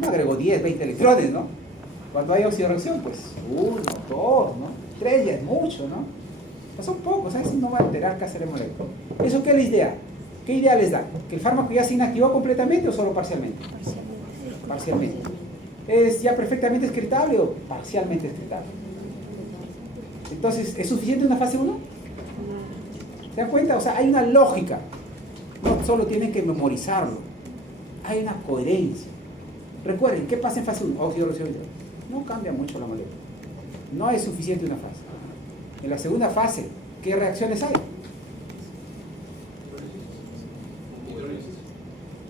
no agrego 10, 20 electrones, ¿no? Cuando hay oxidorreacción, pues 1, 2, ¿no? 3 ya es mucho, ¿no? Pues son pocos, ¿sabes? No va a alterar casi la molécula. ¿Eso qué es la idea? ¿Qué idea les da? ¿Que el fármaco ya se inactivó completamente o solo parcialmente? Parcialmente. ¿Es ya perfectamente excretable o parcialmente excretable? Entonces, ¿es suficiente una fase 1? ¿Se dan cuenta? O sea, hay una lógica. No solo tienen que memorizarlo. Hay una coherencia. Recuerden, ¿qué pasa en fase 1? Oxidorreacción. No cambia mucho la molécula. No es suficiente una fase. En la segunda fase, ¿qué reacciones hay?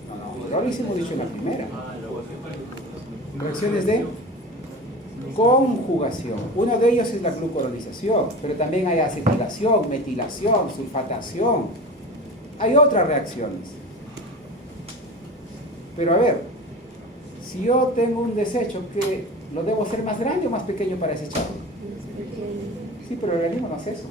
No, hidrólisis hemos dicho en la primera. Reacciones de conjugación. Uno de ellos es la glucuronización, pero también hay acetilación, metilación, sulfatación. Hay otras reacciones. Pero a ver, si yo tengo un desecho, ¿que lo debo hacer más grande o más pequeño para desecharlo? Sí, pero el organismo no hace eso.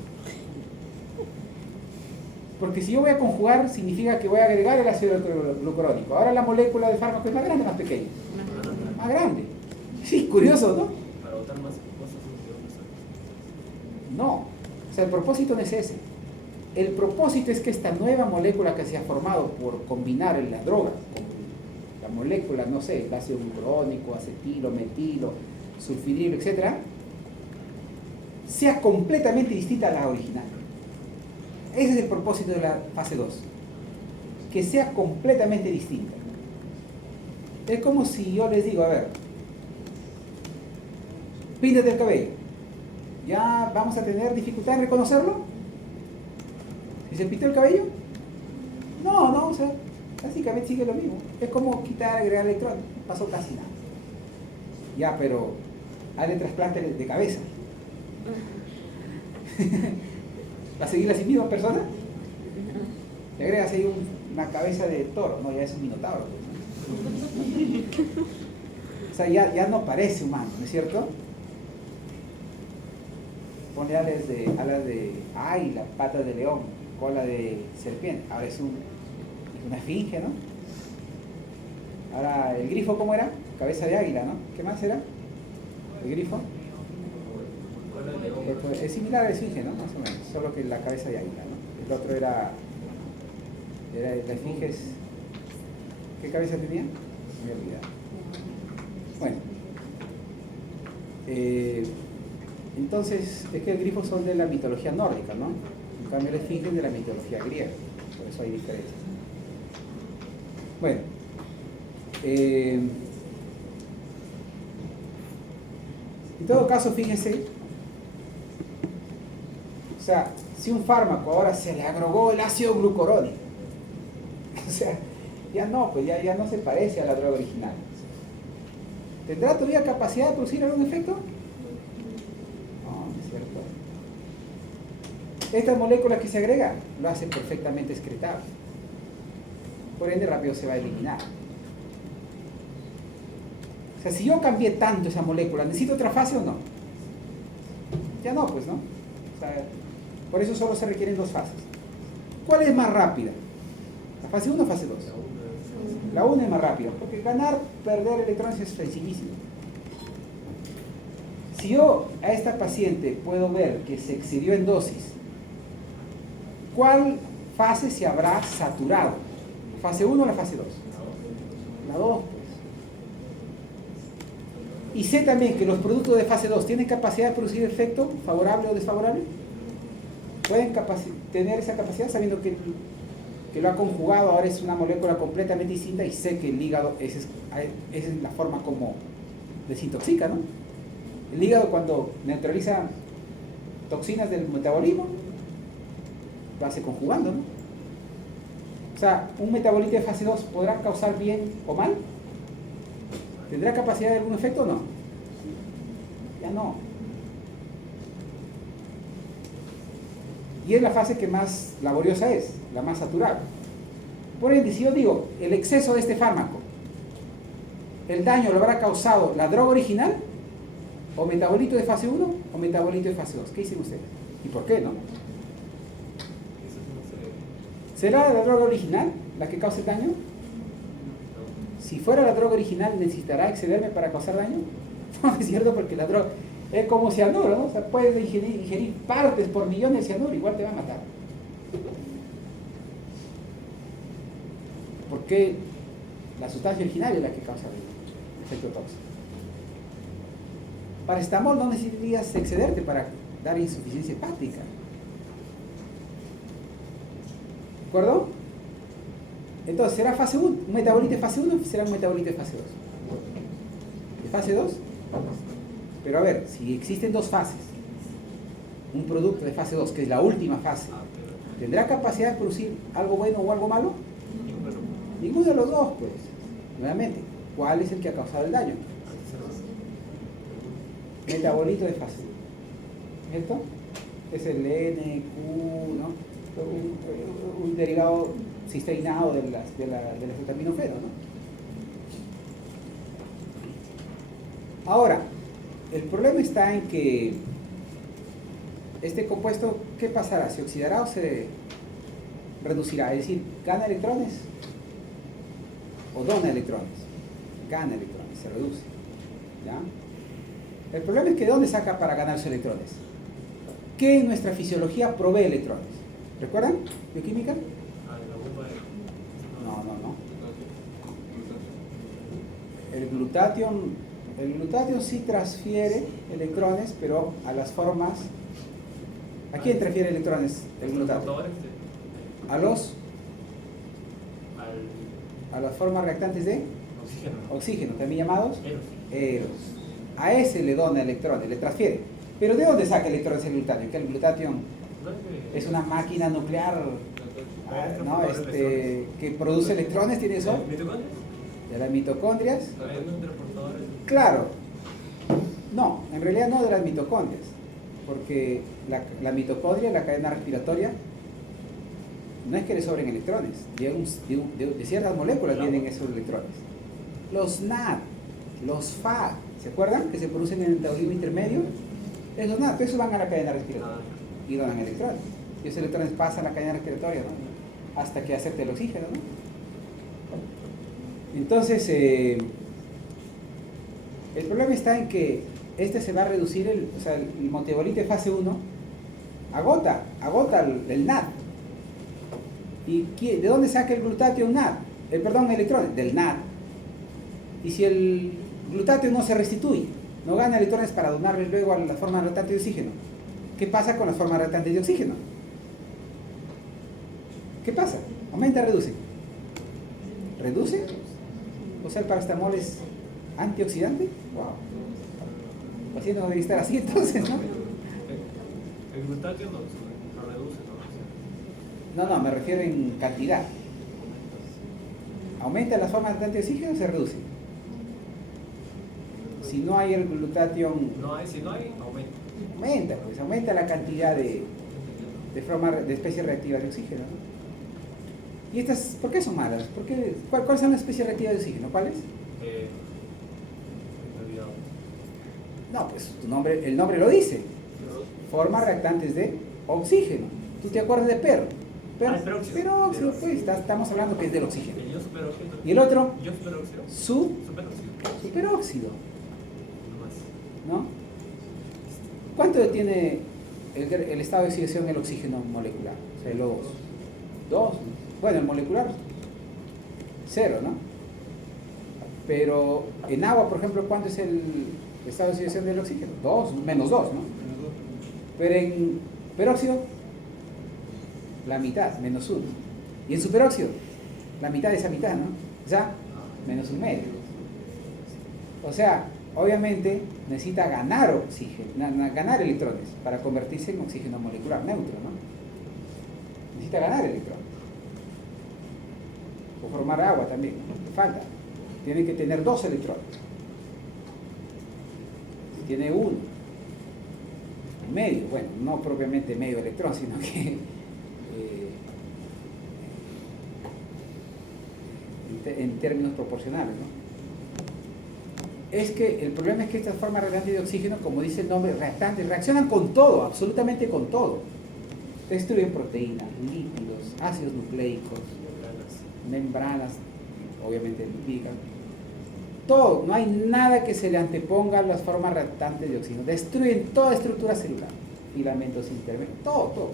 Porque si yo voy a conjugar, significa que voy a agregar el ácido glucurónico. Ahora la molécula del fármaco es más grande o más pequeña. Más grande. Sí, curioso, ¿no? Para botar más cosas. No. O sea, el propósito no es ese. El propósito es que esta nueva molécula que se ha formado por combinar en la droga con la molécula, no sé, el ácido glucurónico, acetilo, metilo, sulfidrilo, etc., sea completamente distinta a la original. Ese es el propósito de la fase 2. Que sea completamente distinta. Es como si yo les digo, a ver, píntate el cabello. ¿Ya vamos a tener dificultad en reconocerlo? ¿Si se pintó el cabello? No, o sea, básicamente sigue lo mismo. Es como quitar, agregar electrón. No pasó casi nada. Ya, pero hazle trasplante de cabeza. ¿Va a seguir así misma persona? Le agregas ahí una cabeza de toro, no, ya es un minotauro. O sea, ya no parece humano, ¿no es cierto? Pone alas de águila, patas de león, cola de serpiente. Ahora es una esfinge, ¿no? Ahora, ¿el grifo cómo era? Cabeza de águila, ¿no? ¿Qué más era? ¿El grifo? Es similar al esfinge, ¿no? Más o menos, solo que la cabeza de águila, ¿no? El otro era la esfinge. ¿Qué cabeza tenía? Me he olvidado. Bueno. Entonces, es que el grifo son de la mitología nórdica, ¿no? En cambio, la esfinge es de la mitología griega. Por eso hay diferencias. Bueno. En todo caso, fíjense. O sea, si un fármaco ahora se le agregó el ácido glucurónico, o sea, ya no, pues ya no se parece a la droga original. ¿Tendrá todavía capacidad de producir algún efecto? No, no es cierto. Esta molécula que se agrega lo hace perfectamente excretable. Por ende, rápido se va a eliminar. O sea, si yo cambié tanto esa molécula, ¿necesito otra fase o no? Ya no, pues, ¿no? O sea, por eso solo se requieren 2 fases. ¿Cuál es más rápida? ¿La fase 1 o fase 2? La 1 es más rápida, porque ganar, perder electrones es sencillísimo. Si yo a esta paciente puedo ver que se excedió en dosis, ¿cuál fase se habrá saturado? ¿La fase 1 o la fase 2? La 2, pues. Y sé también que los productos de fase 2 tienen capacidad de producir efecto favorable o desfavorable. Pueden tener esa capacidad sabiendo que lo ha conjugado, ahora es una molécula completamente distinta y sé que el hígado, esa es la forma como desintoxica, ¿no? El hígado cuando neutraliza toxinas del metabolismo, lo hace conjugando, ¿no? O sea, un metabolito de fase 2 podrá causar bien o mal. ¿Tendrá capacidad de algún efecto o no? Ya no. Y es la fase que más laboriosa es, la más saturada. Por ende, si yo digo, el exceso de este fármaco, ¿el daño lo habrá causado la droga original? ¿O metabolito de fase 1 o metabolito de fase 2? ¿Qué dicen ustedes? ¿Y por qué no? ¿Será la droga original la que causa el daño? si fuera la droga original, ¿necesitará excederme para causar daño? No es cierto, porque la droga es como cianuro, ¿no? O sea, puedes ingerir partes por millones de cianuro, igual te va a matar. Porque la sustancia original es la que causa el efecto tóxico. Paracetamol no necesitarías excederte para dar insuficiencia hepática. ¿De acuerdo? Entonces, ¿será fase 1? ¿Un metabolito de fase 1 o será un metabolito de fase 2? ¿De fase 2? Pero a ver, si existen dos fases, un producto de fase 2, que es la última fase, ¿tendrá capacidad de producir algo bueno o algo malo? Ninguno de los dos, pues. Nuevamente, ¿cuál es el que ha causado el daño? Metabolito de fase 1. ¿Cierto? Es el NQ, ¿no? Un derivado cisteinado del acetaminofeno, ¿no? Ahora, el problema está en que este compuesto, ¿qué pasará? ¿Se oxidará o se reducirá? Es decir, ¿gana electrones o dona electrones? Gana electrones, se reduce. ¿Ya? El problema es que ¿de dónde saca para ganar sus electrones? ¿Qué en nuestra fisiología provee electrones? ¿Recuerdan? ¿Bioquímica? No. El glutatión sí transfiere electrones, pero a las formas... ¿A quién transfiere electrones el glutatión? A las formas reactantes de oxígeno, también llamados eros. A ese le dona electrones, le transfiere. Pero ¿de dónde saca electrones el glutatión? Que el glutatión es una máquina nuclear, ¿no? Que produce electrones, ¿tiene eso? De las mitocondrias. Claro. No, en realidad no de las mitocondrias, porque la mitocondria, la cadena respiratoria, no es que le sobren electrones, de ciertas moléculas vienen esos electrones. Los NAD, los FAD, ¿se acuerdan? Que se producen en el metabolismo intermedio. Esos NAD, esos van a la cadena respiratoria y donan electrones. Y esos electrones pasan a la cadena respiratoria, ¿no? Hasta que acepte el oxígeno, ¿no? Entonces, el problema está en que se va a reducir, el metabolito de fase 1 agota el NAD. ¿Y de dónde saca el glutatión NAD? Electrones, del NAD. Y si el glutatión no se restituye, no gana electrones para donarles luego a la forma reactante de oxígeno, ¿qué pasa con las formas reactantes de oxígeno? ¿Qué pasa? ¿Aumenta o reduce? ¿Reduce? O sea, el paracetamol es antioxidante. ¡Wow! El paciente no debe estar así entonces, ¿no? El glutatión lo reduce, ¿no? No, me refiero en cantidad. ¿Aumenta las formas reactantes de oxígeno o se reduce? Si no hay el glutatión... Si no hay, aumenta. Aumenta la cantidad de especies reactivas de oxígeno, ¿no? ¿Y estas por qué son malas? ¿Cuáles son las especies reactivas de oxígeno? ¿Cuáles? No, pues el nombre lo dice. Formas reactantes de oxígeno. ¿Tú te acuerdas de perro? Peróxido, pues estamos hablando que es del oxígeno. ¿Y el otro? Superóxido. ¿No? ¿Cuánto tiene el estado de oxidación del oxígeno molecular? O sea, el O2. 2. Bueno, el molecular, 0, ¿no? Pero en agua, por ejemplo, ¿cuánto es el estado de oxidación del oxígeno? 2, menos 2, ¿no? Pero en peróxido, la mitad, menos 1. Y en superóxido, la mitad de esa mitad, ¿no? O sea, menos 1/2. O sea, obviamente necesita ganar oxígeno, ganar electrones para convertirse en oxígeno molecular neutro, ¿no? Necesita ganar electrones. O formar agua también, ¿no? Le falta. Tiene que tener 2 electrones. Si tiene 1, medio, bueno, no propiamente medio electrón, sino que en términos proporcionales, ¿no? Es que el problema es que estas formas reactantes de oxígeno, como dice el nombre, reactantes, reaccionan con todo, absolutamente con todo. Destruyen proteínas, lípidos, ácidos nucleicos, membranas, obviamente lipídicas, todo, no hay nada que se le anteponga a las formas reactantes de oxígeno. Destruyen toda estructura celular, filamentos intermedios, todo,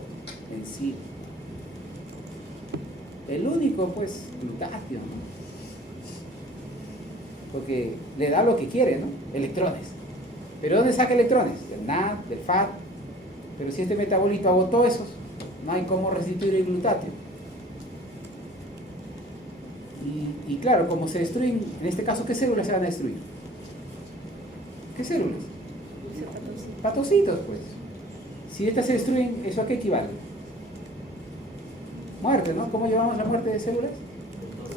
en sí. El único, pues, glutatio, ¿no? Porque le da lo que quiere, ¿no? Electrones. ¿Pero dónde saca electrones? Del NAD, del FAD. Pero si este metabolito agotó esos, no hay cómo restituir el glutatio. Y claro, como se destruyen, en este caso, ¿qué células se van a destruir? ¿Qué células? Patocitos, pues. Si estas se destruyen, ¿eso a qué equivale? Muerte, ¿no? ¿Cómo llevamos la muerte de células?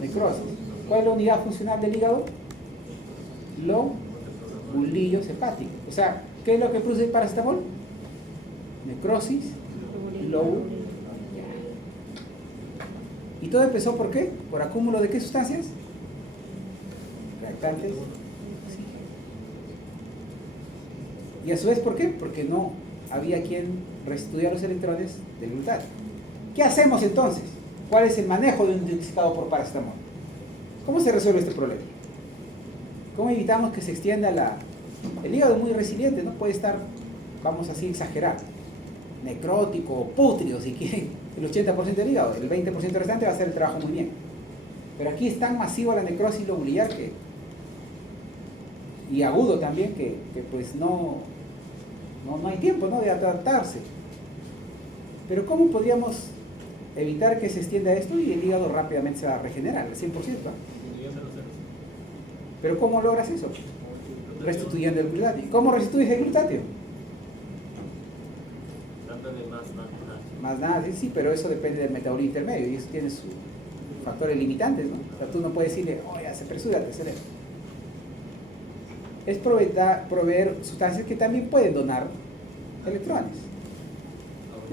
Necrosis. ¿Cuál es la unidad funcional del hígado? Lobulillos hepáticos. O sea, ¿qué es lo que produce el paracetamol? Necrosis, lobulillos. ¿Y todo empezó por qué? ¿Por acúmulo de qué sustancias? Reactantes. Y a su vez, ¿por qué? Porque no había quien restituya los electrones del glutatio. ¿Qué hacemos entonces? ¿Cuál es el manejo de un intoxicado por paracetamol? ¿Cómo se resuelve este problema? ¿Cómo evitamos que se extienda el hígado? Es muy resiliente, no puede estar, vamos así a exagerar, necrótico, pútrido, si quieren, el 80% del hígado, el 20% restante va a hacer el trabajo muy bien. Pero aquí es tan masiva la necrosis lobular y agudo también que pues no hay tiempo, ¿no?, de adaptarse. Pero ¿cómo podríamos evitar que se extienda esto y el hígado rápidamente se va a regenerar al 100%? Pero ¿cómo logras eso? Restituyendo el glutatio. ¿Cómo restituyes el glutatio? Más nada, sí, pero eso depende del metabolismo intermedio y eso tiene sus factores limitantes, ¿no? O sea, tú no puedes decirle, oye, apresúrate, cerebro. Es proveer sustancias que también pueden donar electrones.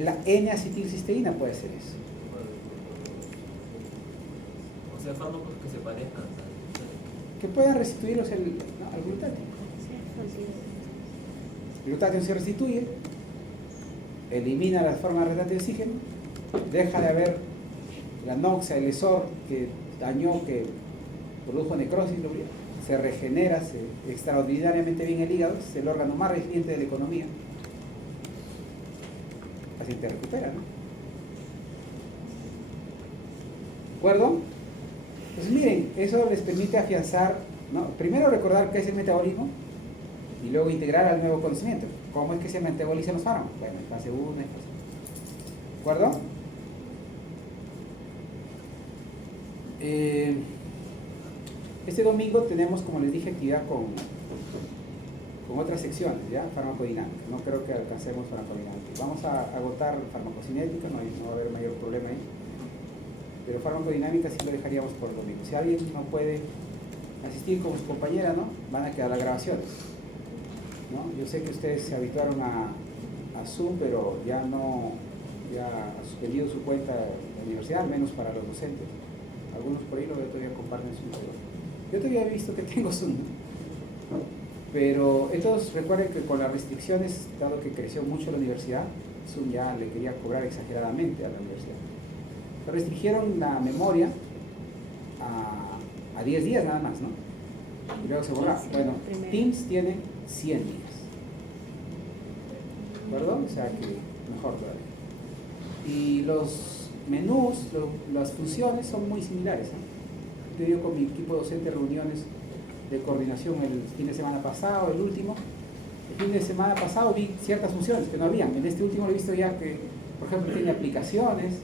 La N-acetilcisteína puede hacer eso. O sea, fármacos que se parejan. Que puedan restituirlos al glutatio. El glutatio se restituye, elimina las formas restantes de oxígeno, deja de haber la noxa, el esor que dañó, que produjo necrosis, se regenera extraordinariamente bien el hígado, es el órgano más resiliente de la economía. El paciente recupera, ¿no? ¿De acuerdo? Pues miren, eso les permite afianzar, ¿no? Primero recordar qué es el metabolismo y luego integrar al nuevo conocimiento. ¿Cómo es que se metabolizan los fármacos? Bueno, en fase 1, en fase 2. ¿De acuerdo? Este domingo tenemos, como les dije, actividad con otras secciones, ¿ya? Farmacodinámica. No creo que alcancemos farmacodinámica. Vamos a agotar farmacocinética, no va a haber mayor problema ahí. Pero farmacodinámica sí lo dejaríamos por el domingo. Si alguien no puede asistir como su compañera, ¿no?, van a quedar las grabaciones, ¿no? Yo sé que ustedes se habituaron a Zoom, pero ya ha suspendido su cuenta de la universidad, al menos para los docentes. Algunos por ahí lo veo todavía comparten Zoom. Yo todavía he visto que tengo Zoom, ¿no? Pero entonces recuerden que con las restricciones, dado que creció mucho la universidad, Zoom ya le quería cobrar exageradamente a la universidad. Restringieron la memoria a 10 días nada más, ¿no? Y luego se borra. Bueno, Teams tiene 100 días. ¿De acuerdo? O sea que mejor todavía. Y los menús, las funciones son muy similares, ¿no? Yo con mi equipo docente reuniones de coordinación el fin de semana pasado, el último. El fin de semana pasado vi ciertas funciones que no habían. En este último lo he visto ya que, por ejemplo, tiene aplicaciones,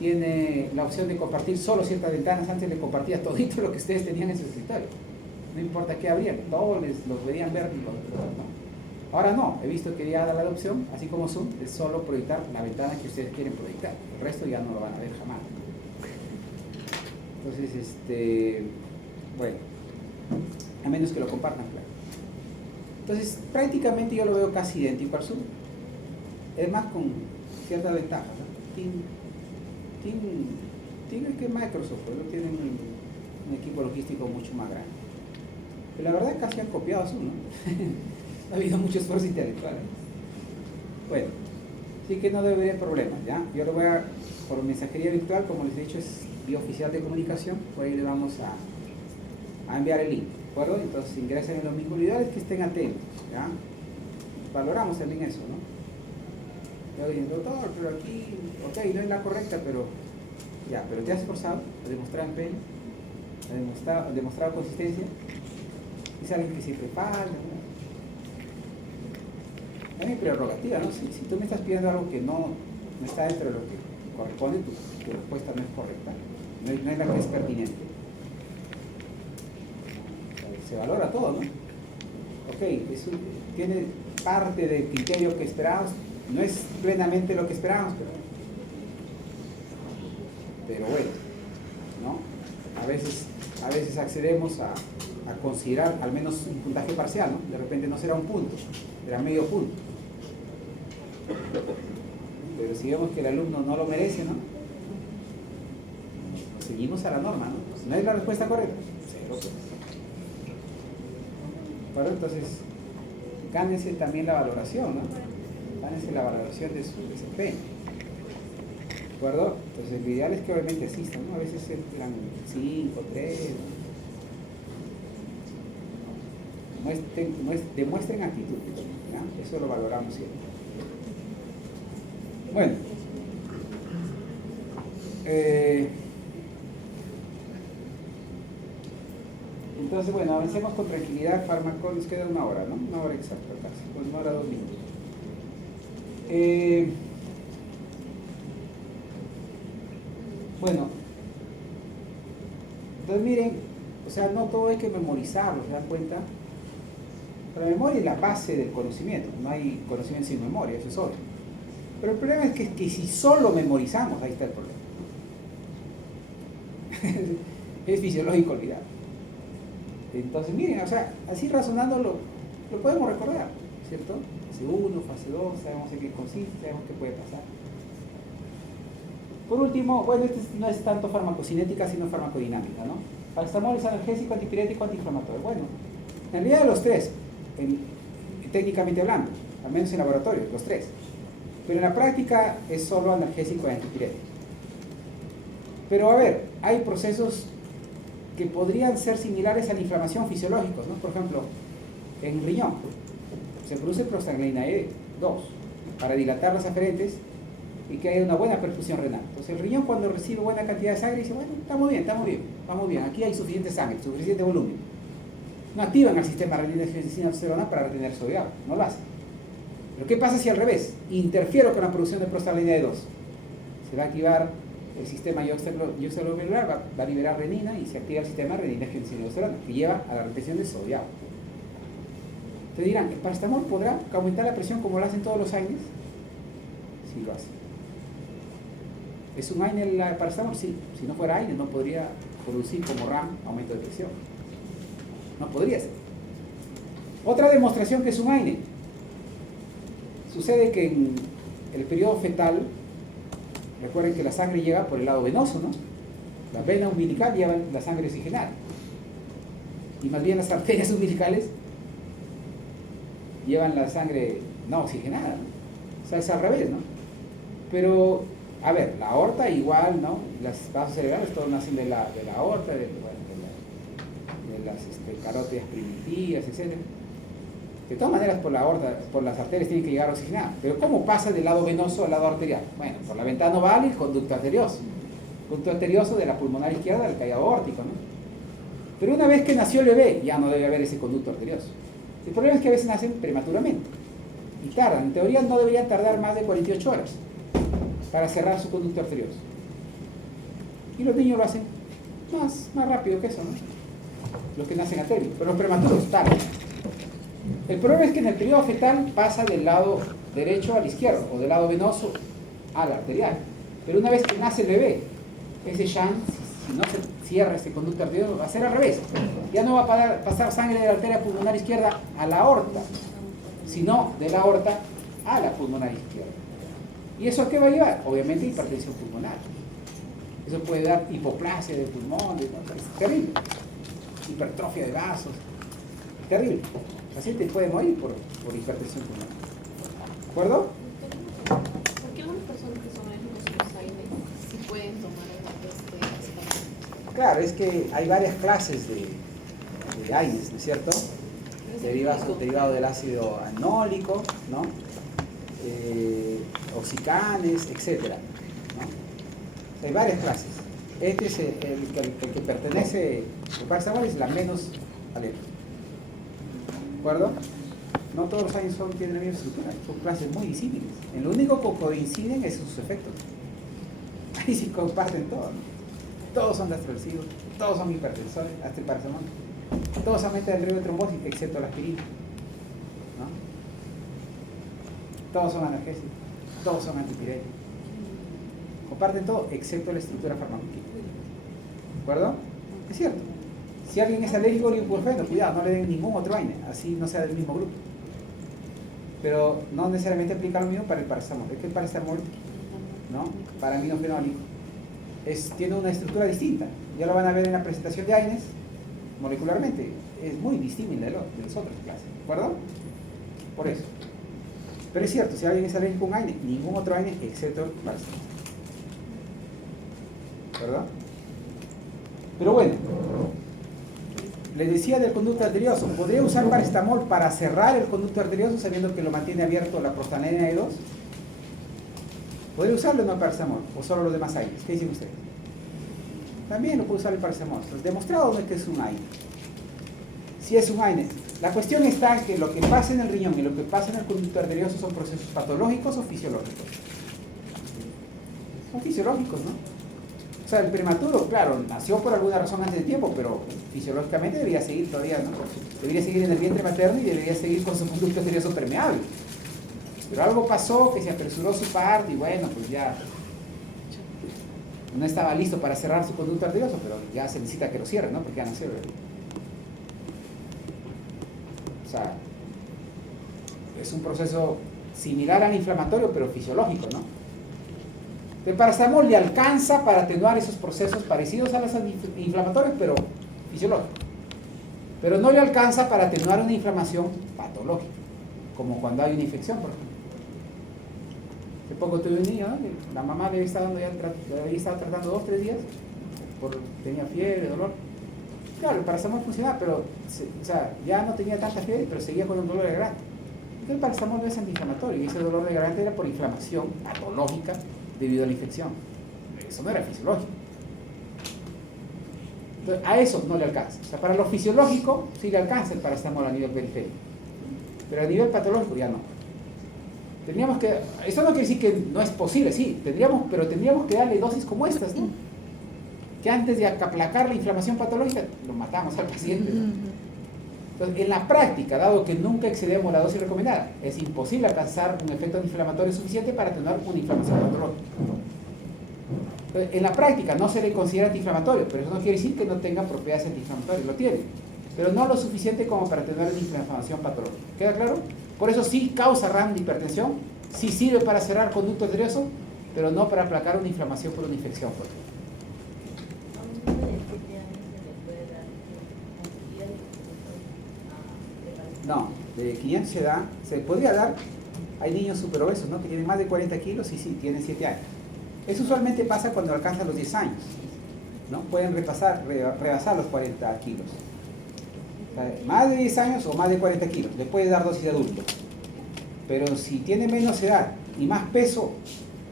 tiene la opción de compartir solo ciertas ventanas. Antes le compartía todito lo que ustedes tenían en su escritorio. No importa qué abrían, todos los veían ver, ¿no? Ahora no, he visto que ya da la opción, así como Zoom, es solo proyectar la ventana que ustedes quieren proyectar. El resto ya no lo van a ver jamás. Entonces, bueno, a menos que lo compartan, claro. Entonces, prácticamente yo lo veo casi idéntico al Zoom. Es más con ciertas ventajas, ¿no? Tiene que Microsoft, ¿no? Tienen un equipo logístico mucho más grande. Pero la verdad casi han copiado Zoom, ¿no? Ha habido mucho esfuerzo intelectual. Bueno, así que no debería haber problemas, ¿ya? Yo lo voy a, por mensajería virtual, como les he dicho, es vía oficial de comunicación, por ahí le vamos a enviar el link. acuerdo? Entonces ingresan en los mismos ideales que estén atentos, ¿ya? Valoramos también eso, ¿no? Ya dicen, doctor, pero aquí, ok, no es la correcta, pero ya, pero te has esforzado, has demostrado empeño, has demostrado consistencia, es alguien que se prepara, ¿no? Es mi prerrogativa, ¿no? Si tú me estás pidiendo algo que no está dentro de lo que corresponde, tu respuesta no es correcta, no es la que es pertinente. O sea, se valora todo, ¿no? Ok, tiene parte del criterio que esperábamos, no es plenamente lo que esperábamos, pero bueno, ¿no? A veces accedemos a considerar al menos un puntaje parcial, ¿no? De repente no será un punto, será medio punto. Pero si vemos que el alumno no lo merece, ¿no? Seguimos a la norma, ¿no? ¿No es la respuesta correcta? Cero. Bueno, entonces, gánense también la valoración, ¿no? Gánense la valoración de su desempeño. ¿De acuerdo? Entonces, lo ideal es que obviamente asistan, ¿no? A veces eran 5, 3. Demuestren actitud, ¿no? Eso lo valoramos siempre. Bueno, entonces, bueno, avancemos con tranquilidad. Fármaco, nos queda 1 hora, ¿no? 1 hora exacta, casi, pues 1 hora 2 minutos. Bueno, entonces miren, o sea, no todo hay que memorizarlo, ¿se dan cuenta? La memoria es la base del conocimiento, no hay conocimiento sin memoria, eso es obvio. Pero el problema es que si solo memorizamos, ahí está el problema. Es fisiológico olvidar. Entonces, miren, o sea, así razonando lo podemos recordar, ¿cierto? Fase 1, fase 2, sabemos en qué consiste, sabemos qué puede pasar. Por último, bueno, este no es tanto farmacocinética, sino farmacodinámica, ¿no? Paracetamol es analgésico, antipirético, antiinflamatorio. Bueno, en realidad los tres, técnicamente hablando, al menos en laboratorio, los tres. Pero en la práctica es solo analgésico y antipirético. Pero a ver, hay procesos que podrían ser similares a la inflamación fisiológicos, ¿no? Por ejemplo, en riñón se produce prostaglandina E2 para dilatar las aferentes y que haya una buena perfusión renal. Entonces el riñón, cuando recibe buena cantidad de sangre, dice, bueno, estamos bien, aquí hay suficiente sangre, suficiente volumen. No activan el sistema renina-angiotensina-aldosterona para retener sodio, no lo hacen. Pero ¿qué pasa si al revés? Interfiero con la producción de prostaglandina E2. Se va a activar el sistema ioxalovelular, va a liberar renina y se activa el sistema renina-angiotensina-aldosterona, que lleva a la retención de sodio. Ustedes dirán, ¿el paracetamol podrá aumentar la presión como lo hacen todos los AINES? Sí lo hace. ¿Es un AINE el paracetamol? Sí. Si no fuera AINE no podría producir como RAM aumento de presión. No podría ser. Otra demostración que es un AINE. Sucede que en el periodo fetal, recuerden que la sangre llega por el lado venoso, ¿no? La vena umbilical lleva la sangre oxigenada. Y más bien las arterias umbilicales llevan la sangre no oxigenada, ¿no? O sea, es al revés, ¿no? Pero, a ver, la aorta igual, ¿no? Las vasos cerebrales todos nacen de la aorta, de las carótidas primitivas, etc. De todas maneras, por la aorta, por las arterias tienen que llegar oxigenada. Pero ¿cómo pasa del lado venoso al lado arterial? Bueno, por la ventana oval y el conducto arterioso. Conducto arterioso de la pulmonar izquierda del caído aórtico, ¿no? Pero una vez que nació el bebé, ya no debe haber ese conducto arterioso. El problema es que a veces nacen prematuramente. Y tardan. En teoría no deberían tardar más de 48 horas para cerrar su conducto arterioso. Y los niños lo hacen más rápido que eso, ¿no? Los que nacen a término. Pero los prematuros tardan. El problema es que en el periodo fetal pasa del lado derecho al izquierdo, o del lado venoso al arterial. Pero una vez que nace el bebé, ese shunt, si no se cierra este conducto arterioso, va a ser al revés. Ya no va a pasar sangre de la arteria pulmonar izquierda a la aorta, sino de la aorta a la pulmonar izquierda. ¿Y eso a qué va a llevar? Obviamente hipertensión pulmonar. Eso puede dar hipoplasia del pulmón, es terrible. Hipertrofia de vasos, terrible. El paciente puede morir por hipertensión pulmonar. ¿De acuerdo? ¿Por qué algunas personas que son los AINES sí pueden tomar este? Claro, es que hay varias clases de de AINES, ¿no es cierto? Derivado del ácido anólico, ¿no? Oxicanes, etcétera, ¿no? Hay varias clases. Este es el que pertenece, el paracetamol es la menos alérgica. ¿De acuerdo? No todos los AINES tienen la misma estructura, son clases muy disímiles. En lo único que coinciden es sus efectos. Ahí sí comparten todo, ¿no? Todos son gastrolecivos, todos son hipertensores, hasta el paracetamol. Todos aumentan el riesgo de trombosis, excepto la aspirina, ¿no? Todos son analgésicos, todos son antipiréticos. Comparten todo, excepto la estructura farmacológica. ¿De acuerdo? Es cierto. Si alguien es alérgico al ibuprofeno, cuidado, no le den ningún otro AINE, así no sea del mismo grupo. Pero no necesariamente aplica lo mismo para el paracetamol. Es que el paracetamol, ¿no? Paraminofenólico, tiene una estructura distinta. Ya lo van a ver en la presentación de AINES, molecularmente. Es muy distinta de las otras clases. ¿De acuerdo? Por eso. Pero es cierto, si alguien es alérgico a un AINE, ningún otro AINE excepto el paracetamol. ¿Verdad? Pero bueno, les decía del conducto arterioso. ¿Podría usar paracetamol para cerrar el conducto arterioso sabiendo que lo mantiene abierto la prostaglandina E2? ¿Podría usarlo o no el paracetamol? ¿O solo los demás AINES? ¿Qué dicen ustedes? También lo puede usar el paracetamol. Demostrado no es que es un AINE. Si es un AINE. La cuestión está en que lo que pasa en el riñón y lo que pasa en el conducto arterioso son procesos patológicos o fisiológicos. Son fisiológicos, ¿no? O sea, el prematuro, claro, nació por alguna razón antes de tiempo, pero fisiológicamente debería seguir todavía, ¿no? Debería seguir en el vientre materno y debería seguir con su conducto arterioso permeable. Pero algo pasó que se apresuró su parto y bueno, pues ya no estaba listo para cerrar su conducto arterioso, pero ya se necesita que lo cierre, ¿no? Porque ya nació. O sea, es un proceso similar al inflamatorio, pero fisiológico, ¿no? El paracetamol le alcanza para atenuar esos procesos parecidos a los inflamatorios, pero fisiológicos. Pero no le alcanza para atenuar una inflamación patológica, como cuando hay una infección, por ejemplo. Hace poco tuve un niño, ¿no? La mamá le había estado tratando 2 o 3 días, tenía fiebre, dolor. Claro, el paracetamol funcionaba, pero o sea, ya no tenía tanta fiebre, pero seguía con un dolor de garganta. El paracetamol no es antiinflamatorio y ese dolor de garganta era por inflamación patológica debido a la infección. Eso no era fisiológico. Entonces, a eso no le alcanza. O sea, para lo fisiológico sí le alcanza el paracetamol a nivel periférico, pero a nivel patológico ya no. Eso no quiere decir que no es posible, sí, pero tendríamos que darle dosis como estas, ¿no? Que antes de aplacar la inflamación patológica, lo matamos al paciente, ¿no? Entonces, en la práctica, dado que nunca excedemos la dosis recomendada, es imposible alcanzar un efecto antiinflamatorio suficiente para atenuar una inflamación patológica. Entonces, en la práctica no se le considera antiinflamatorio, pero eso no quiere decir que no tenga propiedades antiinflamatorias, lo tiene, pero no lo suficiente como para atenuar una inflamación patológica. ¿Queda claro? Por eso sí causa RAM de hipertensión, sí sirve para cerrar conducto arterioso, pero no para aplacar una inflamación por una infección, por ejemplo. No, de 500 se podría dar. Hay niños superobesos, ¿no? Que tienen más de 40 kilos y sí, tienen 7 años. Eso usualmente pasa cuando alcanzan los 10 años, ¿no? Pueden rebasar los 40 kilos. O sea, más de 10 años o más de 40 kilos, les puede dar dosis de adulto. Pero si tiene menos edad y más peso,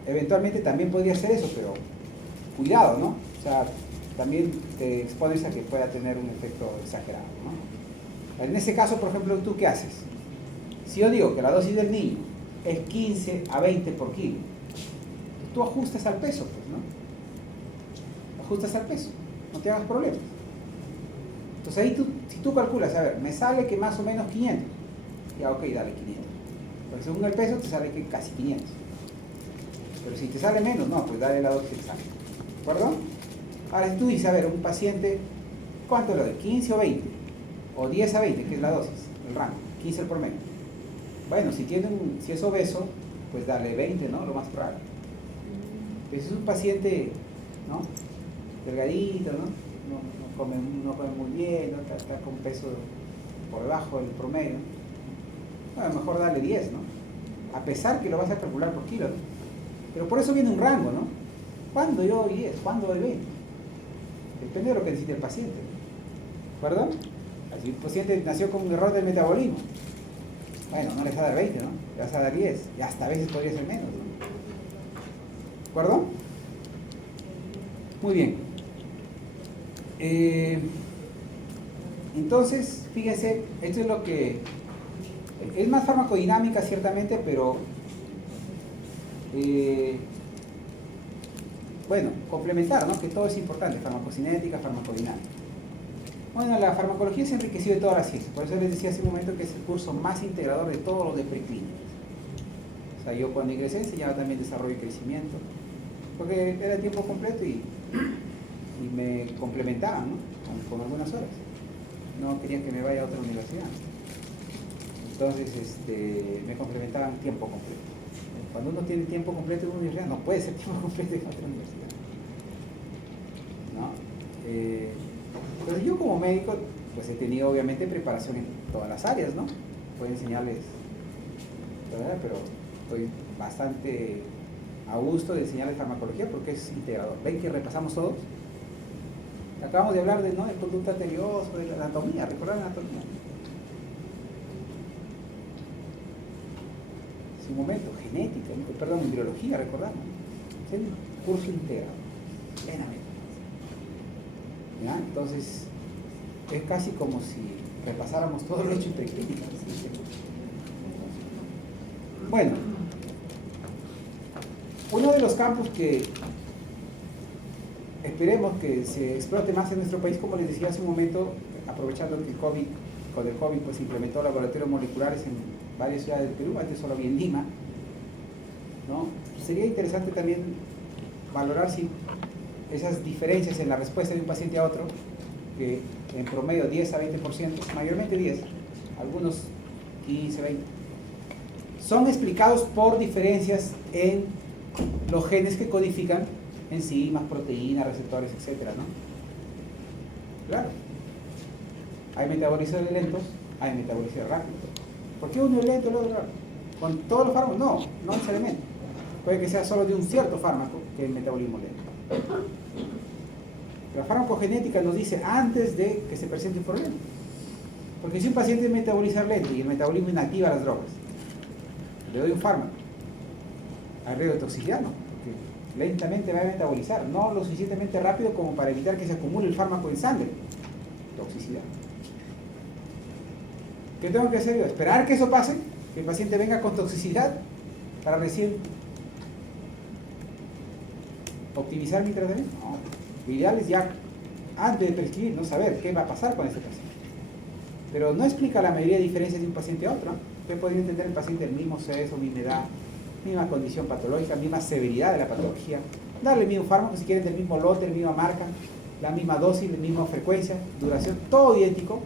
eventualmente también podría ser eso, pero cuidado, ¿no? O sea, también te expones a que pueda tener un efecto exagerado, ¿no? En ese caso, por ejemplo, ¿tú qué haces? Si yo digo que la dosis del niño es 15 a 20 por kilo, tú ajustas al peso, pues, ¿no? Ajustas al peso, no te hagas problemas. Entonces ahí si tú calculas, a ver, me sale que más o menos 500, ya ok, dale 500. Porque según el peso te sale que casi 500. Pero si te sale menos, no, pues dale la dosis que te sale. ¿De acuerdo? Ahora si tú dices, a ver, un paciente, ¿cuánto le doy? ¿15 o 20? O 10 a 20, que es la dosis, el rango, 15 el promedio. Bueno, si es obeso, pues dale 20, ¿no? Lo más probable. Pero si es un paciente, ¿no? Delgadito, ¿no? No come muy bien, ¿no? Está con peso por debajo del promedio. Bueno, a lo mejor dale 10, ¿no? A pesar que lo vas a calcular por kilo, ¿no? Pero por eso viene un rango, ¿no? ¿Cuándo yo doy 10? ¿Cuándo doy 20? Depende de lo que necesite el paciente, ¿no? ¿De acuerdo? Si un paciente nació con un error del metabolismo, bueno, no le vas a dar 20, ¿no? Le vas a dar 10, y hasta a veces podría ser menos, ¿no? ¿De acuerdo? Muy bien. Entonces, fíjense, esto es lo que... Es más farmacodinámica, ciertamente, pero... bueno, complementar, ¿no? Que todo es importante, farmacocinética, farmacodinámica. Bueno, la farmacología se ha enriquecido de todas las ciencias, por eso les decía hace un momento que es el curso más integrador de todos los de preclínicas. O sea, yo cuando ingresé enseñaba también desarrollo y crecimiento, porque era tiempo completo y me complementaban, ¿no? con algunas horas. No querían que me vaya a otra universidad. Entonces, me complementaban tiempo completo. Cuando uno tiene tiempo completo en una universidad, no puede ser tiempo completo en otra universidad, ¿no? Entonces yo como médico, pues he tenido obviamente preparación en todas las áreas, ¿no? Puedo enseñarles, ¿verdad? Pero estoy bastante a gusto de enseñarles farmacología porque es integrador. ¿Ven que repasamos todos? Acabamos de hablar de, ¿no?, de conducta arteriosa, de la anatomía, ¿recordar la anatomía? Es un momento, genética, ¿no? Perdón, embriología, recordamos. Es un curso integrador, plenamente. ¿Ya? Entonces, es casi como si repasáramos todo lo hecho en preclínica. Bueno, uno de los campos que esperemos que se explote más en nuestro país, como les decía hace un momento, aprovechando que con el COVID pues implementó laboratorios moleculares en varias ciudades del Perú, antes solo había en Lima, ¿no? Sería interesante también valorar si esas diferencias en la respuesta de un paciente a otro, que en promedio 10 a 20%, mayormente 10, algunos 15, 20, son explicados por diferencias en los genes que codifican enzimas, proteínas, receptores, etcétera, ¿no? Claro. Hay metabolizadores lentos, hay metabolizadores rápidos. ¿Por qué uno es lento y el otro rápido? ¿Con todos los fármacos? No, no necesariamente. Puede que sea solo de un cierto fármaco que el metabolismo lento. La farmacogenética nos dice antes de que se presente un problema. Porque si un paciente metaboliza lento y el metabolismo inactiva las drogas, le doy un fármaco, hay riesgo de toxicidad, ¿no? Porque lentamente va a metabolizar, no lo suficientemente rápido como para evitar que se acumule el fármaco en sangre. Toxicidad. ¿Qué tengo que hacer yo? ¿Esperar que eso pase? ¿Que el paciente venga con toxicidad para recién optimizar mi tratamiento? No. Lo ideal es ya, antes de prescribir, no saber qué va a pasar con este paciente. Pero no explica la mayoría de diferencias de un paciente a otro, ¿no? Usted podría entender el paciente el mismo sexo, misma edad, misma condición patológica, misma severidad de la patología, darle el mismo fármaco, si quieren del mismo lote, la misma marca, la misma dosis, la misma frecuencia, duración, todo idéntico,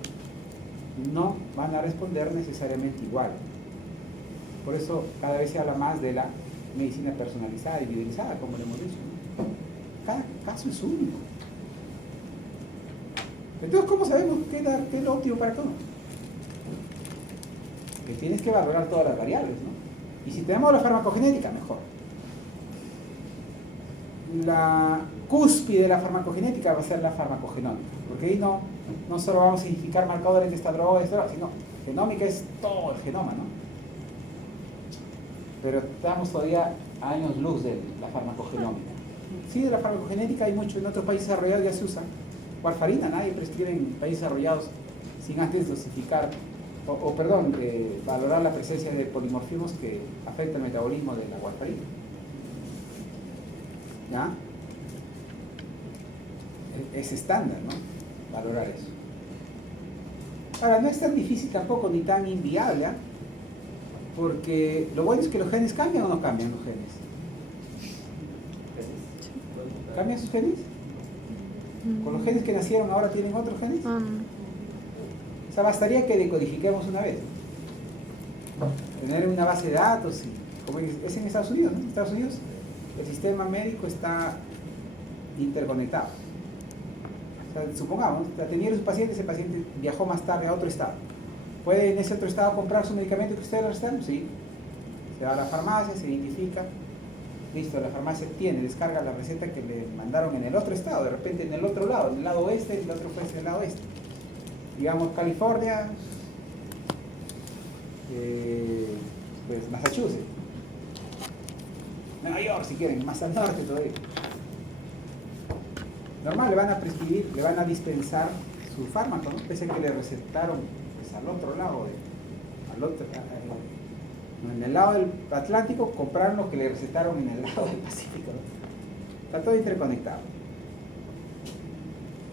no van a responder necesariamente igual. Por eso cada vez se habla más de la medicina personalizada, individualizada, como le hemos dicho, ¿no? Cada caso es único. Entonces, ¿cómo sabemos qué es lo óptimo para todo? Que tienes que valorar todas las variables, ¿no? Y si tenemos la farmacogenética, mejor. La cúspide de la farmacogenética va a ser la farmacogenómica, porque ahí no solo vamos a identificar marcadores de esta droga, sino genómica es todo el genoma, ¿no? Pero estamos todavía a años luz de la farmacogenómica. Sí, de la farmacogenética hay mucho, en otros países desarrollados ya se usa. Warfarina, nadie prescribe en países desarrollados sin antes dosificar, valorar la presencia de polimorfismos que afectan el metabolismo de la warfarina. ¿Ya? Es estándar, ¿no? Valorar eso. Ahora, no es tan difícil tampoco, ni tan inviable, ¿eh? Porque lo bueno es que los genes cambian o no cambian los genes. ¿Cambian sus genes? ¿Con los genes que nacieron ahora tienen otros genes? O sea, bastaría que decodifiquemos una vez. Tener una base de datos, como es en Estados Unidos, ¿no? En Estados Unidos el sistema médico está interconectado. O sea, supongamos, atendieron a un paciente, ese paciente viajó más tarde a otro estado. ¿Puede en ese otro estado comprar su medicamento que ustedes lo recetaron? Sí. Se va a la farmacia, se identifica. Listo, la farmacia descarga la receta que le mandaron en el otro estado, de repente en el otro lado, en el lado oeste, el otro fue en el lado oeste. digamos California, pues Massachusetts, Nueva York si quieren, más al norte todavía. Normal, le van a prescribir, le van a dispensar su fármaco, ¿no? Pese a que le recetaron pues, al otro lado, en el lado del Atlántico, compraron lo que le recetaron en el lado del Pacífico, ¿no? Está todo interconectado.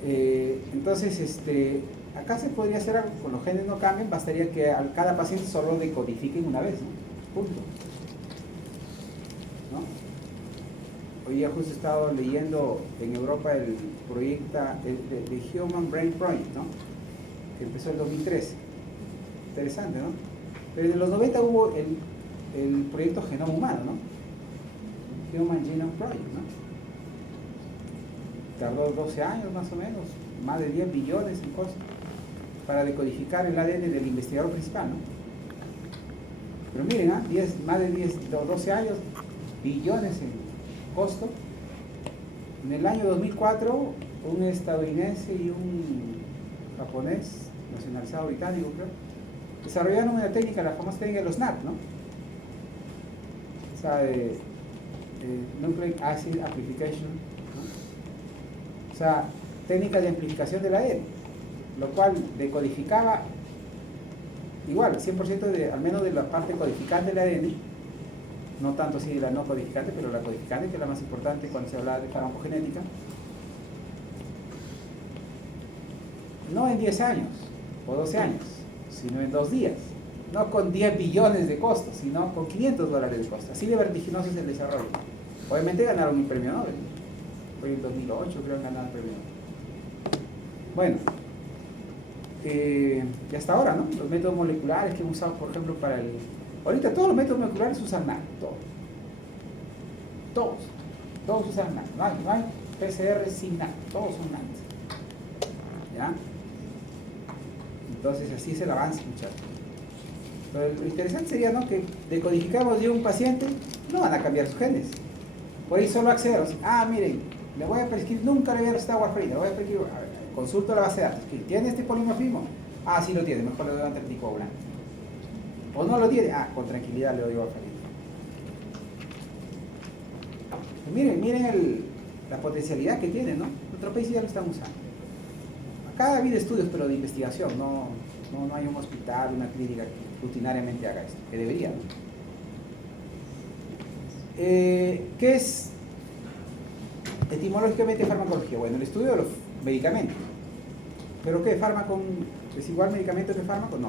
Entonces, acá se podría hacer algo, con los genes no cambian, bastaría que a cada paciente solo decodifiquen una vez, ¿no? Punto. ¿No? Hoy día justo he estado leyendo en Europa el proyecto de Human Brain Project, ¿no? Que empezó en 2013. Interesante, ¿no? Pero en los 90 hubo el proyecto Genoma Humano, ¿no? Human Genome Project, ¿no? Tardó 12 años más o menos, más de 10 billones en costos, para decodificar el ADN del investigador principal, ¿no? Pero miren, más de 12 años, billones en costo. En el año 2004, un estadounidense y un japonés, nacionalizado británico, creo, desarrollaron una técnica, la famosa técnica de los NAT, ¿no? O sea, Nucleic Acid Amplification, ¿no? O sea, técnica de amplificación del ADN, lo cual decodificaba igual, 100% al menos de la parte codificante del ADN, no tanto así de la no codificante, pero la codificante, que es la más importante cuando se habla de farmacogenética, no en 10 años o 12 años, sino en 2 días, no con 10 billones de costos, sino con $500 de costo. Así de vertiginoso es el desarrollo. Obviamente ganaron un premio Nobel, fue en 2008 creo que ganaron el premio Nobel. Bueno, y hasta ahora, ¿no? Los métodos moleculares que hemos usado, por ejemplo, para el... Ahorita todos los métodos moleculares usan NAT, todos usan NAT, no hay PCR sin NAT, todos son NAT. ¿Ya? Entonces así es el avance, muchachos. Pero lo interesante sería, ¿no?, que decodificamos de un paciente, no van a cambiar sus genes. Por ahí solo acceder, miren, le voy a prescribir, nunca le voy a recetar warfarin, le voy a prescribir, consulto la base de datos, ¿tiene este polimorfismo? Sí lo tiene, mejor le doy un anticoagulante. ¿O no lo tiene? Con tranquilidad le doy warfarin. Miren la potencialidad que tiene, ¿no? En otros países ya lo están usando. Acá ha habido estudios, pero de investigación, no hay un hospital, una clínica que rutinariamente haga esto, que debería, ¿no? ¿Qué es etimológicamente farmacología? Bueno, el estudio de los medicamentos. ¿Pero qué? ¿Fármaco es igual medicamento que fármaco? No.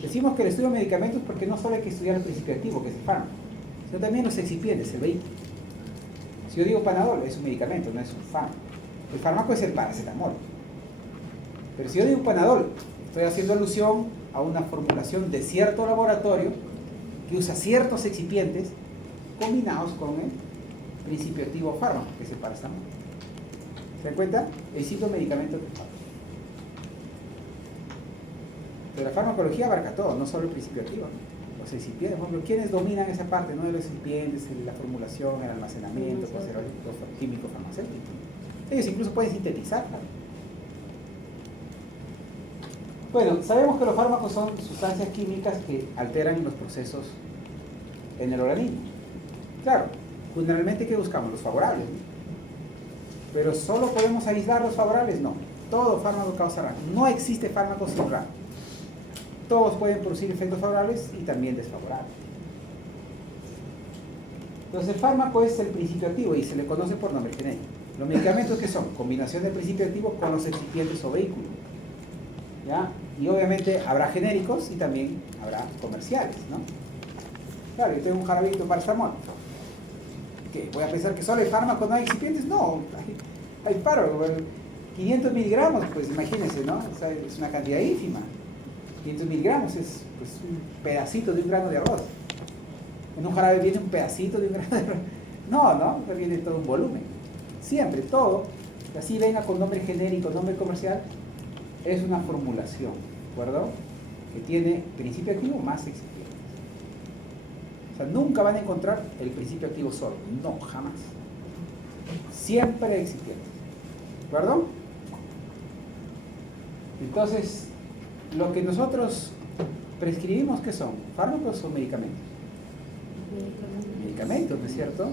Decimos que el estudio de medicamentos porque no solo hay que estudiar el principio activo, que es el fármaco, sino también los excipientes, el vehículo. Si yo digo Panadol, es un medicamento, no es un fármaco. El fármaco es el paracetamol. Pero si yo digo Panadol, estoy haciendo alusión a una formulación de cierto laboratorio que usa ciertos excipientes combinados con el principio activo fármaco, que es el paracetamol. ¿Se dan cuenta? Existe un medicamento que es fármaco. Pero la farmacología abarca todo, no solo el principio activo, ¿no? Los excipientes, por ejemplo, ¿quiénes dominan esa parte, no, de los excipientes, la formulación, el almacenamiento, los químicos farmacéuticos? Ellos incluso pueden sintetizar, ¿no? Bueno, sabemos que los fármacos son sustancias químicas que alteran los procesos en el organismo. Claro, generalmente, ¿qué buscamos? Los favorables, ¿no? Pero ¿solo podemos aislar los favorables? No. Todo fármaco causa daño. No existe fármaco sin daño. Todos pueden producir efectos favorables y también desfavorables. Entonces el fármaco es el principio activo y se le conoce por nombre genérico. Los medicamentos, ¿qué son? Combinación del principio activo con los excipientes o vehículos. ¿Ya? Y obviamente habrá genéricos y también habrá comerciales, ¿no? Claro, yo tengo un jarabito paracetamol. ¿Qué? ¿Voy a pensar que solo hay fármaco, no hay excipientes? No, hay fármaco. 500 miligramos, pues imagínense, ¿no? O sea, es una cantidad ínfima. 500 miligramos es pues, un pedacito de un grano de arroz. En un jarabe viene un pedacito de un grano de arroz. No, viene todo un volumen. Siempre, todo, así venga con nombre genérico, nombre comercial, es una formulación, ¿de acuerdo? Que tiene principio activo más excipientes. O sea, nunca van a encontrar el principio activo solo, no, jamás. Siempre excipientes, ¿de acuerdo? Entonces, lo que nosotros prescribimos, ¿qué son? ¿Fármacos o medicamentos? Medicamentos, ¿no es cierto?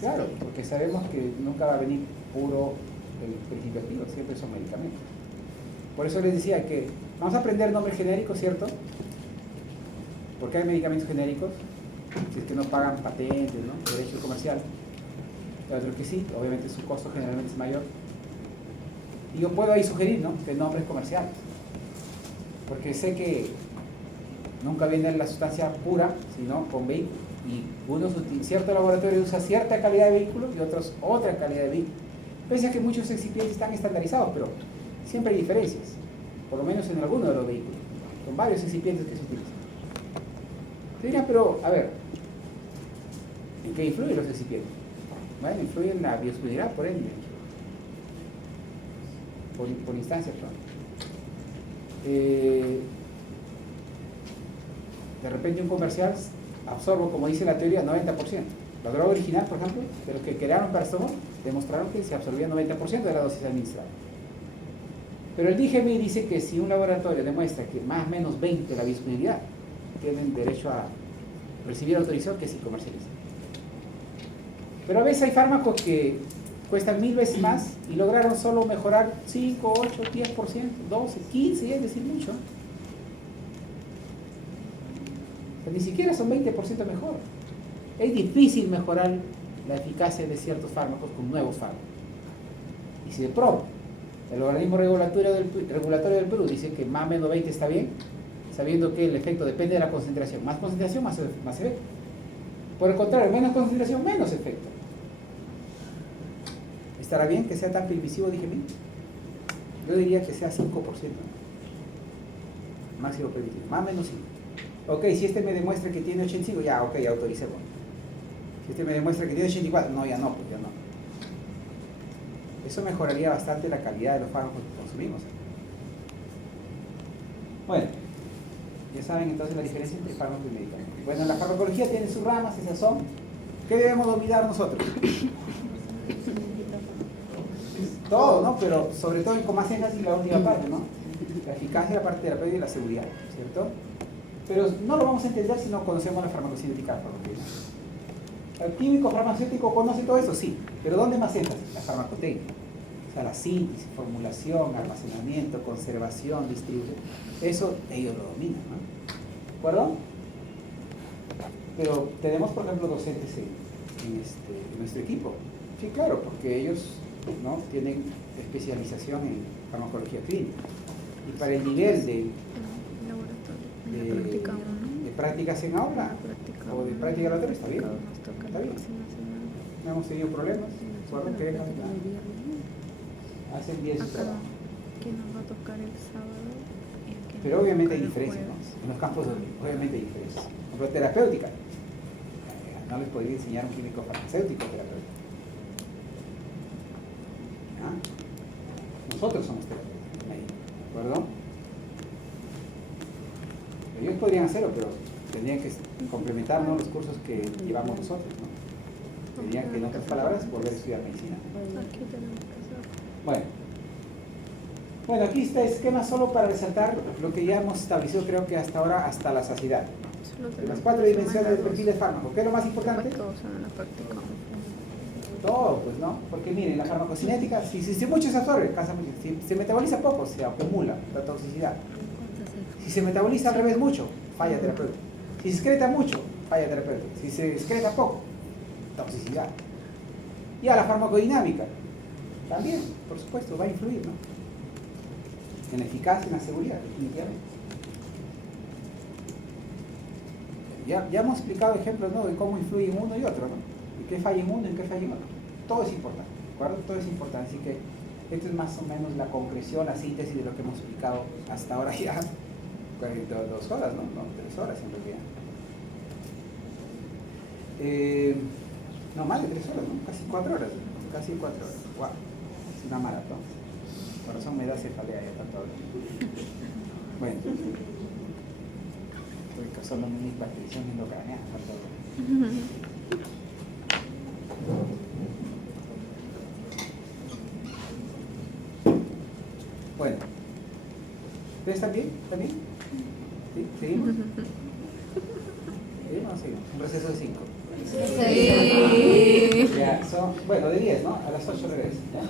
Claro, porque sabemos que nunca va a venir puro el principio activo, siempre son medicamentos. Por eso les decía que vamos a aprender nombres genéricos, ¿cierto? Porque hay medicamentos genéricos, si es que no pagan patentes, ¿no? Derecho comercial. Hay otros que sí, obviamente su costo generalmente es mayor. Y yo puedo ahí sugerir, ¿no?, de nombres comerciales. Porque sé que nunca viene la sustancia pura, sino con vehículo. Y cierto laboratorio usa cierta calidad de vehículo y otros otra calidad de vehículo. Pese a que muchos excipientes están estandarizados, pero siempre hay diferencias, por lo menos en alguno de los vehículos, con varios excipientes que se utilizan. Te dirán, pero, a ver, ¿en qué influyen los excipientes? Bueno, influyen en la bioscuridad, por ende, por instancia, perdón. De repente un comercial absorbe, como dice la teoría, 90%. La droga original, por ejemplo, de los que crearon paracetamol, demostraron que se absorbía 90% de la dosis administrada. Pero el DGMI dice que si un laboratorio demuestra que más o menos 20 la disponibilidad, tienen derecho a recibir autorización que se comercializa. Pero a veces hay fármacos que cuestan 1000 veces más y lograron solo mejorar 5, 8, 10%, 12, 15, es decir, mucho. O sea, ni siquiera son 20% mejor. Es difícil mejorar la eficacia de ciertos fármacos con nuevos fármacos. Y si de pronto el organismo regulatorio del Perú dice que más o menos 20 está bien, sabiendo que el efecto depende de la concentración. Más concentración, más efecto. Por el contrario, menos concentración, menos efecto. ¿Estará bien que sea tan permisivo, dije mí? Yo diría que sea 5%. Máximo permitido. Más o menos 5. Ok, si este me demuestra que tiene 85, ya, ok, autoricemos. Si este me demuestra que tiene 84, no, ya no, pues ya no. Eso mejoraría bastante la calidad de los fármacos que consumimos. Bueno, ya saben entonces la diferencia entre fármacos y medicamentos. Bueno, la farmacología tiene sus ramas, esas son. ¿Qué debemos dominar nosotros? Todo, ¿no? Pero sobre todo con más énfasis la última parte, ¿no? La eficacia, la parte terapéutica y la seguridad, ¿cierto? Pero no lo vamos a entender si no conocemos la farmacocinética. ¿El químico farmacéutico conoce todo eso? Sí. ¿Pero dónde más énfasis? La farmacotécnica. O sea, la síntesis, formulación, almacenamiento, conservación, distribución. Eso ellos lo dominan, ¿no? ¿De acuerdo? Pero tenemos, por ejemplo, docentes en nuestro equipo. Sí, claro, porque ellos, ¿no?, tienen especialización en farmacología clínica. Y para el nivel de prácticas en aula o de práctica laboral está bien. Está bien. No hemos tenido problemas. Recuerden que hacen 10 su trabajo. Que nos va a tocar el sábado. Pero obviamente hay diferencias, ¿no? En los campos obviamente hay diferencias. Por ejemplo, terapéutica. No les podría enseñar un químico farmacéutico terapéutico. ¿Ah? Nosotros somos terapeutas, ¿de acuerdo? Ellos podrían hacerlo, pero tendrían que complementarnos los cursos que llevamos nosotros, ¿no? Tendrían que, en otras palabras, volver a estudiar medicina. Bueno, aquí está el esquema solo para resaltar lo que ya hemos establecido, creo que hasta ahora, hasta la saciedad. De las 4 dimensiones del perfil de fármaco. ¿Qué es lo más importante? Todo, pues, ¿no? Porque miren, la farmacocinética, si mucho se absorbe, cansa mucho. Si se metaboliza poco, se acumula la toxicidad. Si se metaboliza al revés mucho, falla terapéutica. Si se excreta mucho, falla terapéutica. Si se excreta poco, toxicidad. Y a la farmacodinámica, también, por supuesto, va a influir, ¿no? En la eficacia y en la seguridad, definitivamente. Ya hemos explicado ejemplos, ¿no?, de cómo influyen uno y otro, ¿no? En qué falla en uno y en qué falla en otro. Todo es importante, ¿de acuerdo? Todo es importante. Así que esto es más o menos la concreción, la síntesis de lo que hemos explicado hasta ahora ya. 2 horas, ¿no? No, 3 horas en realidad. No, más de 3 horas, ¿no? Casi 4 horas. Casi 4 horas. ¡Wow! Es una maratón. Por razón me da cefalea ya tanto ahora. Bueno. Estoy causando una hipertensión endocraneal. Bueno. ¿Ustedes también? ¿También? ¿Sí? ¿Seguimos? ¿Seguimos o no seguimos? Un receso de 5. Sí. Ya, son, bueno, de 10, ¿no? A las 8 regreso. ¿Ya?